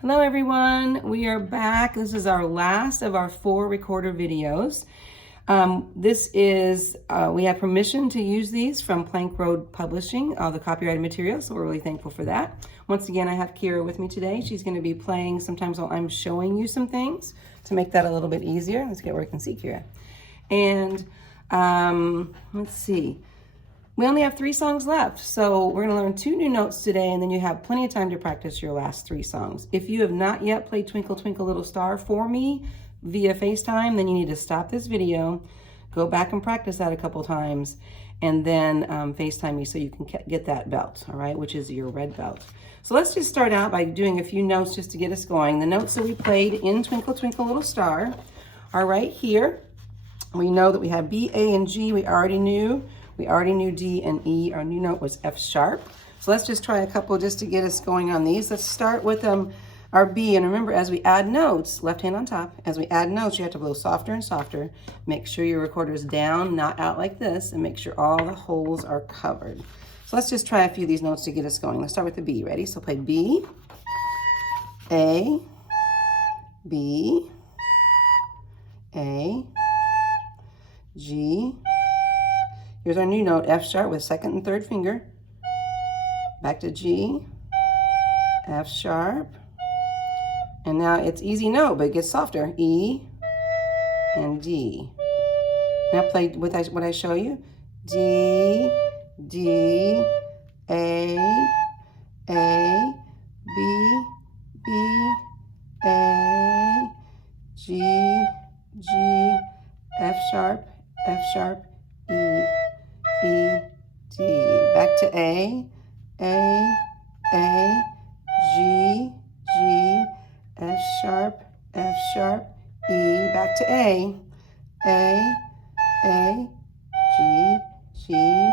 Hello everyone, we are back. This is our last of our 4 recorder videos. We have permission to use these from Plank Road Publishing, all the copyrighted material, so we're really thankful for that. Once again, I have Kira with me today. She's going to be playing sometimes while I'm showing you some things to make that a little bit easier. Let's get where we can see Kira. And let's see. We only have 3 songs left, so we're going to learn 2 new notes today, and then you have plenty of time to practice your last 3 songs. If you have not yet played Twinkle Twinkle Little Star for me via FaceTime, then you need to stop this video, go back and practice that a couple times, and then FaceTime me so you can get that belt, all right, which is your red belt. So let's just start out by doing a few notes just to get us going. The notes that we played in Twinkle Twinkle Little Star are right here. We know that we have B, A, and G. We already knew D and E. Our new note was F sharp. So let's just try a couple just to get us going on these. Let's start with our B. And remember, as we add notes, left hand on top, as we add notes, you have to blow softer and softer. Make sure your recorder is down, not out like this, and make sure all the holes are covered. So let's just try a few of these notes to get us going. Let's start with the B. Ready? So play B, A, B, A, G. Here's our new note, F sharp with second and third finger. Back to G, F sharp. And now it's easy note, but it gets softer. E and D. Now play with what I show you. D, D, A, B, B, A, G, G, F sharp, E, E, D. Back to A, G, G, F sharp, E. Back to A, G, G,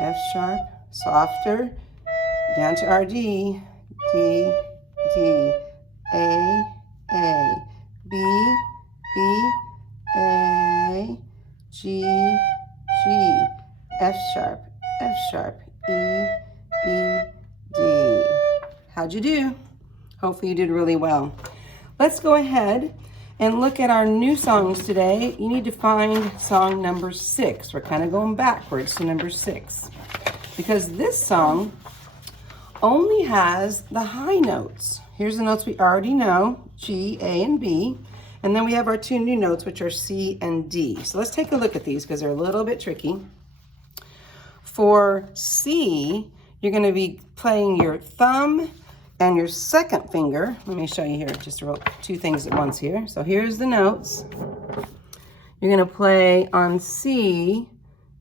F sharp, softer. Down to our D, D, A, B, A, G, G, F sharp, E, D. How'd you do? Hopefully you did really well. Let's go ahead and look at our new songs today. You need to find song number 6. We're kind of going backwards to number 6 because this song only has the high notes. Here's the notes we already know, G, A, and B. And then we have our 2 new notes, which are C and D. So let's take a look at these because they're a little bit tricky. For C, you're going to be playing your thumb and your second finger. Let me show you here, just wrote 2 things at once here. So here's the notes. You're going to play on C,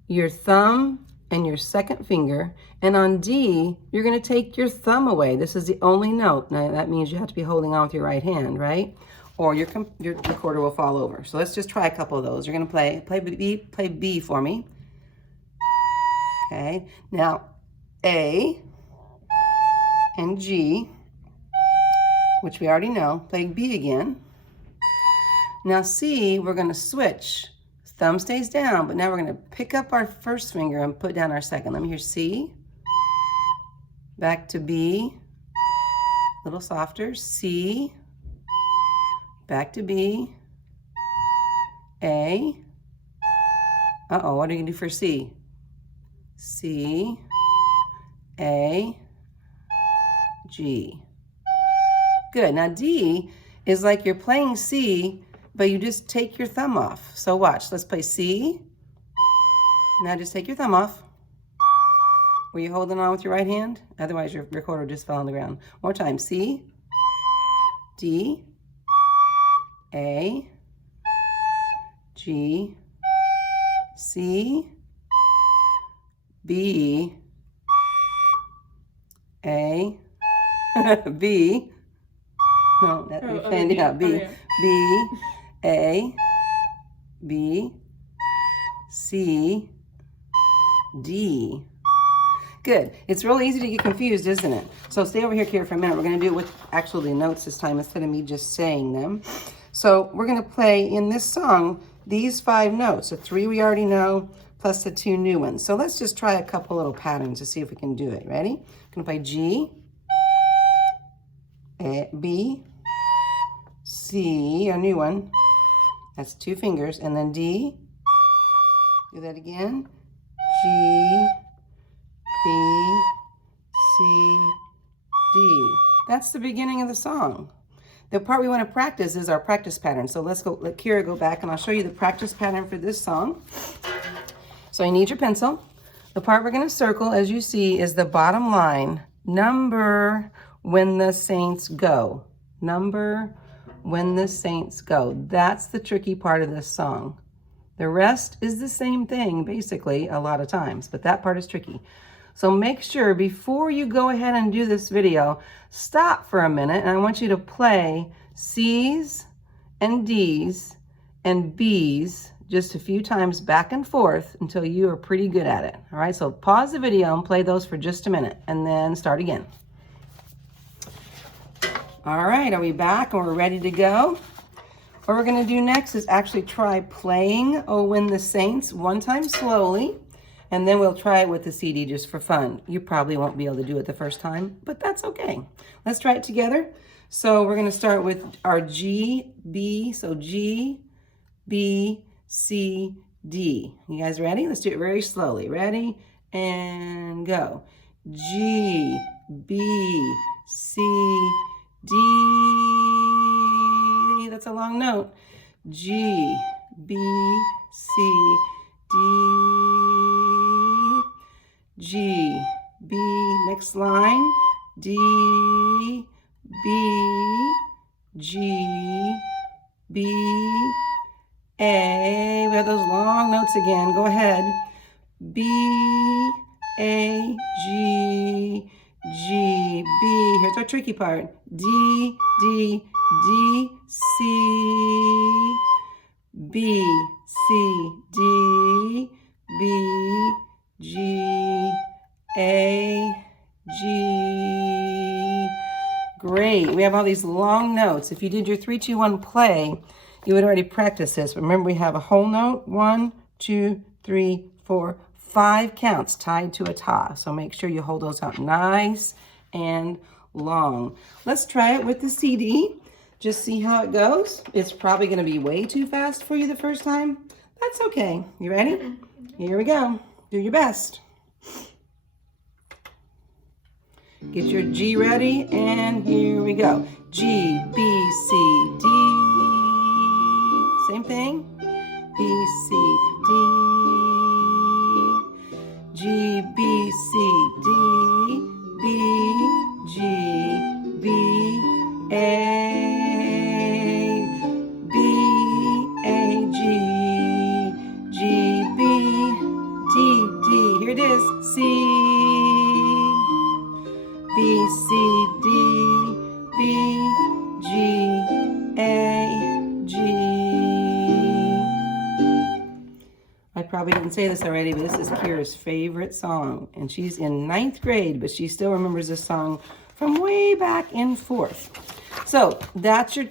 your thumb and your second finger. And on D, you're going to take your thumb away. This is the only note. Now that means you have to be holding on with your right hand, right? Or your recorder will fall over. So let's just try a couple of those. You're going to play B for me. Okay, now A and G, which we already know, play B again. Now C, we're going to switch. Thumb stays down, but now we're going to pick up our first finger and put down our second. Let me hear C. Back to B, a little softer. C. Back to B, A. Uh-oh, what are you going to do for C? C, A, G. Good. Now D is like you're playing C, but you just take your thumb off. So watch. Let's play C. Now just take your thumb off. Were you holding on with your right hand? Otherwise your recorder just fell on the ground. One more time. C, D, A, G, C, B, A, B, no, that you're fanning out, B, B, A, B, C, D. Good. It's really easy to get confused, isn't it? So stay over here, Kira, for a minute. We're going to do it with actually notes this time instead of me just saying them. So we're going to play in this song these 5 notes. The 3 we already know, plus the 2 new ones. So let's just try a couple little patterns to see if we can do it. Ready? I'm going to play G, A, B, C, a new one. That's 2 fingers. And then D. Do that again. G, B, C, D. That's the beginning of the song. The part we want to practice is our practice pattern. So let's go, let Kira go back and I'll show you the practice pattern for this song. So you need your pencil. The part we're going to circle, as you see, is the bottom line. Number when the saints go. Number when the saints go. That's the tricky part of this song. The rest is the same thing, basically, a lot of times, but that part is tricky. So make sure before you go ahead and do this video, stop for a minute, and I want you to play C's and D's and B's just a few times back and forth until you are pretty good at it. All right, so pause the video and play those for just a minute, and then start again. All right, are we back and we're ready to go? What we're going to do next is actually try playing Oh When the Saints one time slowly, and then we'll try it with the CD just for fun. You probably won't be able to do it the first time, but that's okay. Let's try it together. So we're going to start with our G, B, so G, B, C, D. You guys ready? Let's do it very slowly. Ready? And go. G, B, C, D. That's a long note. G, B, C, D. G, B. Next line. D, B, G, B, A. We have those long notes again. Go ahead. B, A, G, G, B. Here's our tricky part. D, D, D, C, B, C, D, B, G, A, G. Great. We have all these long notes. If you did your 3, 2, 1 play, you would already practice this. But remember, we have a whole note. 1, 2, 3, 4, 5 counts tied to a ta. So make sure you hold those out nice and long. Let's try it with the CD. Just see how it goes. It's probably going to be way too fast for you the first time. That's okay. You ready? Here we go. Do your best. Get your G ready, and here we go. G, B, C, D. Same thing. B, C, D. G, B, C, D. B, G, B, A. B, A, G. G, B, D, D. Here it is. C. B, C, D, B, G, A, G. I probably didn't say this already, but this is Kira's favorite song. And she's in 9th grade, but she still remembers this song from way back in 4th. So that's your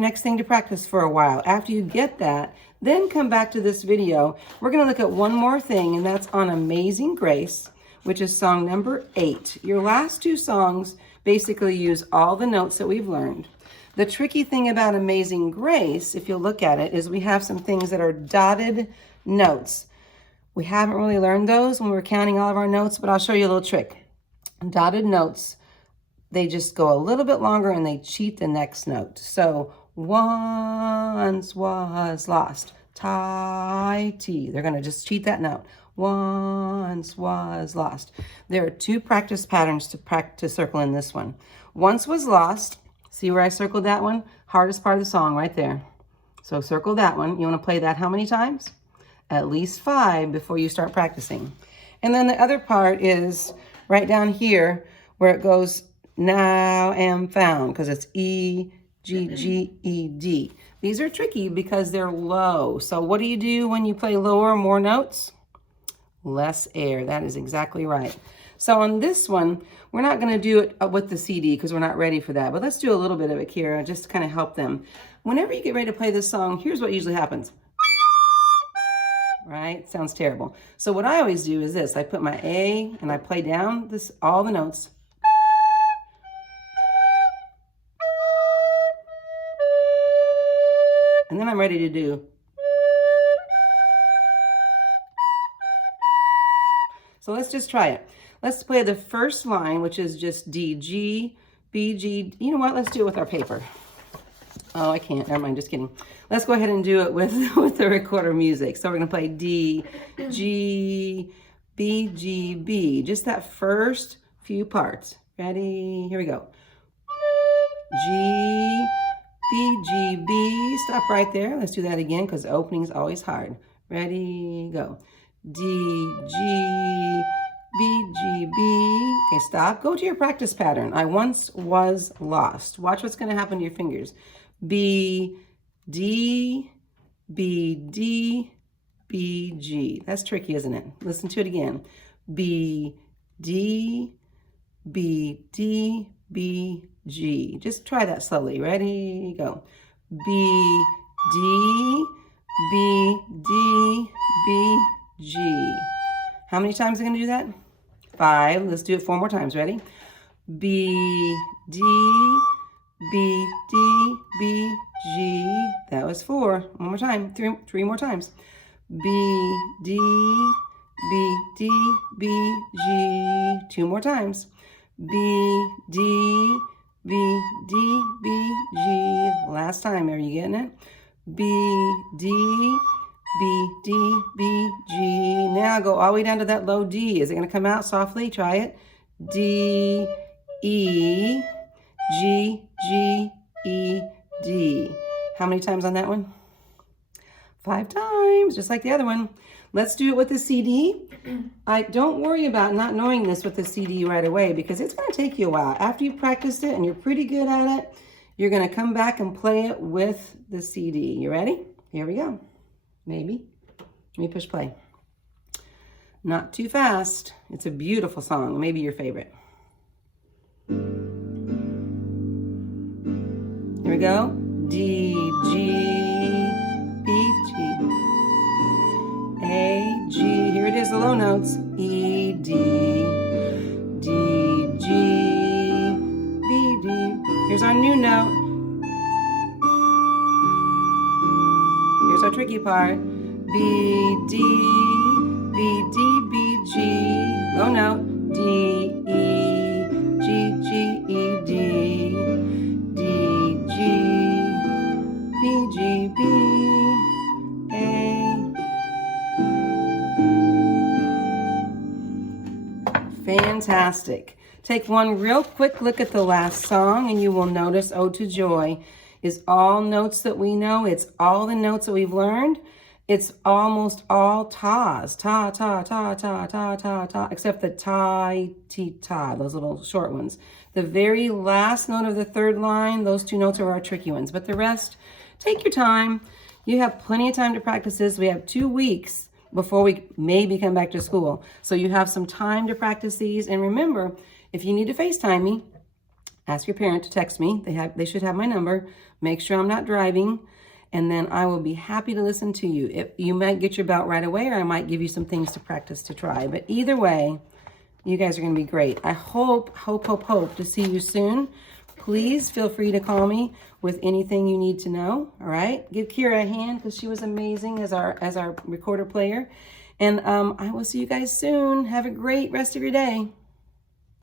next thing to practice for a while. After you get that, then come back to this video. We're going to look at one more thing, and that's on Amazing Grace, which is song number 8. Your last 2 songs basically use all the notes that we've learned. The tricky thing about Amazing Grace, if you look at it, is we have some things that are dotted notes. We haven't really learned those when we're counting all of our notes, but I'll show you a little trick. Dotted notes, they just go a little bit longer and they cheat the next note. So, once was lost, tie-tee. They're going to just cheat that note. Once was lost. There are 2 practice patterns to circle in this one. Once was lost. See where I circled that one? Hardest part of the song right there. So circle that one. You want to play that how many times? At least 5 before you start practicing. And then the other part is right down here where it goes now am found, because it's E, G, G, E, D. These are tricky because they're low. So what do you do when you play lower, more notes? Less air. That is exactly right. So on this one, we're not going to do it with the CD because we're not ready for that. But let's do a little bit of it, Kira, just to kind of help them. Whenever you get ready to play this song, here's what usually happens. Right? Sounds terrible. So what I always do is this. I put my A and I play down all the notes. And then I'm ready to do. So let's just try it. Let's play the first line, which is just D, G, B, G. You know what? Let's do it with our paper. Oh, I can't. Never mind. Just kidding. Let's go ahead and do it with the recorder music. So we're going to play D, G, B, G, B. Just that first few parts. Ready? Here we go. G, B, G, B. Stop right there. Let's do that again because the opening is always hard. Ready? Go. D, G, B, G, B. Okay, stop. Go to your practice pattern. I once was lost. Watch what's going to happen to your fingers. B, D, B, D, B, G. That's tricky, isn't it? Listen to it again. B, D, B, D, B, G. Just try that slowly. Ready? Go. B, D, B, D, B, G. How many times are we going to do that? 5. Let's do it 4 more times. Ready? B, D, B, D, B, G. That was 4. One more time. 3 more times. B, D, B, D, B, G. 2 more times. B, D, B, D, B, G. Last time. Are you getting it? B, D, B, D, B, G. Now go all the way down to that low D. Is it going to come out softly? Try it. D, E, G, G, E, D. How many times on that one? 5 times, just like the other one. Let's do it with the CD. Don't worry about not knowing this with the CD right away because it's going to take you a while. After you've practiced it and you're pretty good at it, you're going to come back and play it with the CD. You ready? Here we go. Maybe. Let me push play. Not too fast. It's a beautiful song. Maybe your favorite. Here we go. D, G, B, G, A, G. Here it is, the low notes. E, D, D, G, B, D. Here's our new note. Here's our tricky part. B, D, B, D, B, G. Low note. D, E, G, G, E, D. D, G, B, G, B, A. Fantastic. Take one real quick look at the last song and you will notice Ode to Joy is all notes that we know. It's all the notes that we've learned. It's almost all tas. Ta, ta, ta, ta, ta, ta, ta, except the ta, ti, ta, those little short ones. The very last note of the third line, those 2 notes are our tricky ones. But the rest, take your time. You have plenty of time to practice this. We have 2 weeks before we maybe come back to school. So you have some time to practice these. And remember, if you need to FaceTime me, ask your parent to text me. They should have my number. Make sure I'm not driving. And then I will be happy to listen to you. You might get your belt right away, or I might give you some things to practice to try. But either way, you guys are going to be great. I hope to see you soon. Please feel free to call me with anything you need to know. All right. Give Kira a hand because she was amazing as our recorder player. And I will see you guys soon. Have a great rest of your day.